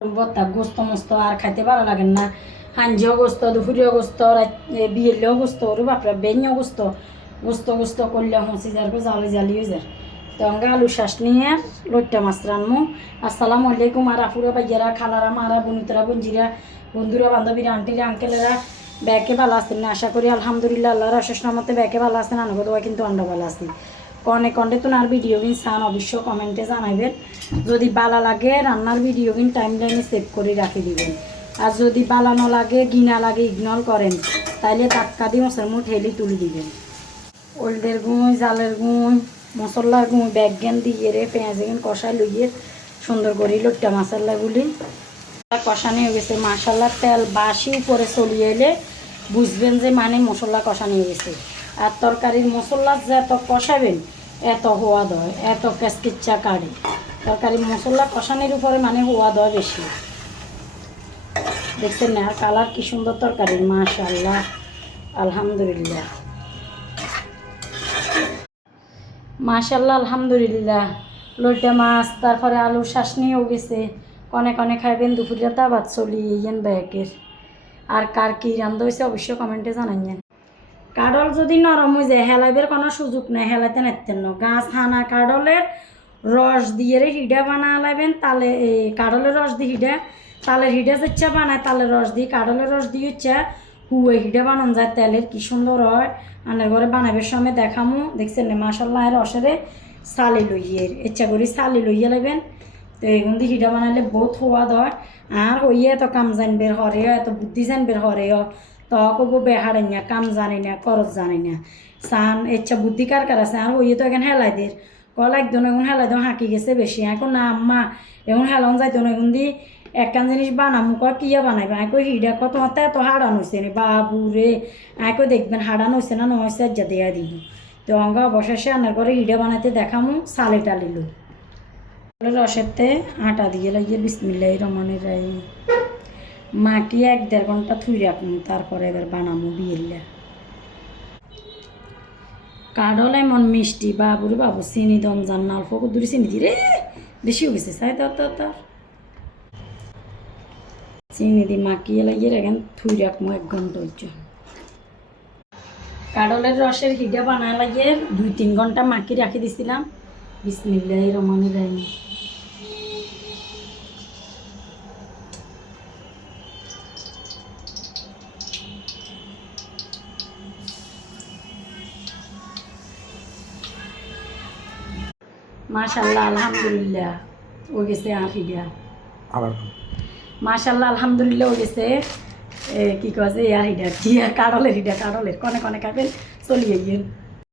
ভর্তা গোস্ত মস্ত আর খাইতে ভালো লাগে না। হাঞ্জিও গোস্ত, দুপুরিও গোস্ত, বিয়েলেও গোস্ত, ওর বাপরে বেঞ্ও গোস্ত, গোস্ত গোস্ত করলে হসি যার জালি জালি হয়ে যায়। তো আমরা আলু শ্বাস নিয়ে লইট্টা মাছ রানমু। আসসালামু আলাইকুম আর আফুরা ভাইয়ারা, খালারা, মারা, বনিতরা, বঞ্জিরা, বন্ধুরা, বান্ধবীরা, আন্টিরা, আঙ্কেলেরা ব্যাকে ভালো আছেন না? আশা করি আলহামদুলিল্লাহ আল্লাহর অশেষ নামতে ব্যাকে ভালো আছেন। আনুগত কিন্তু আমরা ভালো আছি। কনে কন্টে তো আর ভিডিও কিন চান অবশ্য কমেন্টে জানাইবেন। যদি বালা লাগে রান্নার ভিডিও কিন টাইম লাইনে সেভ করে রাখি দিবেন। আর যদি বালা না লাগে গিনা লাগে ইগনোর করেন তাইলে টাক্কা দিয়ে মশার মুঠ হেলি তুলে দিবেন। ওল্ডের গুঁই, জালের গুঁই, মশলার গুঁই ব্যাগেন দিয়ে রে পেঁয়াজ এগেন কষাই লইয়ে সুন্দর করে লইট্টা মশলাগুলি কষানি হয়ে গেছে। মাশাল্লাহ তেল বাসি উপরে চলিয়ে এলে বুঝবেন যে মানে মশলা কষানি হয়ে গেছে। আর তরকারির মশলা যে এত কষাবেন এত সোয়াদ হয়, এত কেচকিচ্চা কাটে। তরকারির মশলা কষানির উপরে মানে সোয়াদ হয় বেশি। দেখছেন না আর কালার কি সুন্দর তরকারির, মাশাল্লাহ আলহামদুলিল্লাহ, মাশাল্লাহ আলহামদুলিল্লাহ। লইট্টা মাছ তারপরে আলুর শাসনিও গেছে। কনে কনে খাইবেন দুপুরিয়া তা ভাত চলি ইয়েন ব্যাকের। আর কার কি রান্ধা হয়েছে অবশ্যই কমেন্টে জানাইয়েন। কাডল যদি নরম হয়ে যায় হেলাইবের কোনো সুযোগ নেই, হেলাইতে নেতেন না। গাছ হানা কাডলের রস দিয়ে হিডা বানা লাইবেন। তালে কাডলের রস দিয়ে হিডা, তালের হিডা ইচ্ছা বানায় তালের রস দিয়ে, কাডলের রস দিয়ে ইচ্ছা হুয়ে হিডা বানান যায়। তেলের কি সুন্দর হয়। আনের ঘরে বানাবের সময় দেখামু। দেখছেন না মাশাল্লাহ রসেরে চালি লইয়ে ইচ্ছা করি চালি লইয়ে লাইবেন। তো এগুন দিয়ে হিডা বানাইলে বহুত সোয়াদ হয়। আর হইয়ে এত কাম জানবের হরে এত বুদ্ধি জানবের হরে তো কব বেহারে না, কাম জানি না, খরচ জানি না, চান ইচ্ছা বুদ্ধি কার কার আছে। আর হইয়ে তো এখন হেলাই দের কল একজন এখন হেলাই দেওয়া হাঁকি গেছে বেশি। এখন না আম্মা এখন হেলান যাইতো না, এখন দি একখান জিনিস বানামু কয় কিয়া বানাইবা আঁকো হিডা কত তোমার এত হারান হয়েছে নি বাবু রে। আঁকো দেখবেন হারান হয়েছে না নয়সে যা দেয়া দিব। তো অঙ্গ অবশেষে আনার করে হিডা বানাইতে দেখামু। সালে টালিলো রসেতে আটা দিয়ে লাগিয়ে বিসমিল্লাহির রহমানির রহিম মাটি 1-1.5 ঘন্টা থুই রাখবো। তারপরে এবার বানামো বিয়েল্লা। কাঠল এমন মিষ্টি বাবুরে বাবু, চিনি দম জান না অল্প দূরে চিনি দি রে বেশি হয়ে গেছে চাই তার চিনি দি মাখিয়ে লাগিয়ে রাখেন থুই রাখবো 1 ঘন্টা হচ্ছে। কাঠলের রসের হিডা বানা লাগিয়ে 2-3 ঘন্টা মাখি রাখি দিছিলাম। বিসমিল্লাহির রহমানির রহিম। মাশাল্লাহ আলহামদুলিল্লাহ ও গেছে আর হিডা আবার মাশাল্লাহ আলহামদুলিল্লাহ ও গেছে। কি কছে আর হিডা কি আর কাডলের হিডা, কাডলের কনে কনে খাবেন চলিয়ে গিয়ে।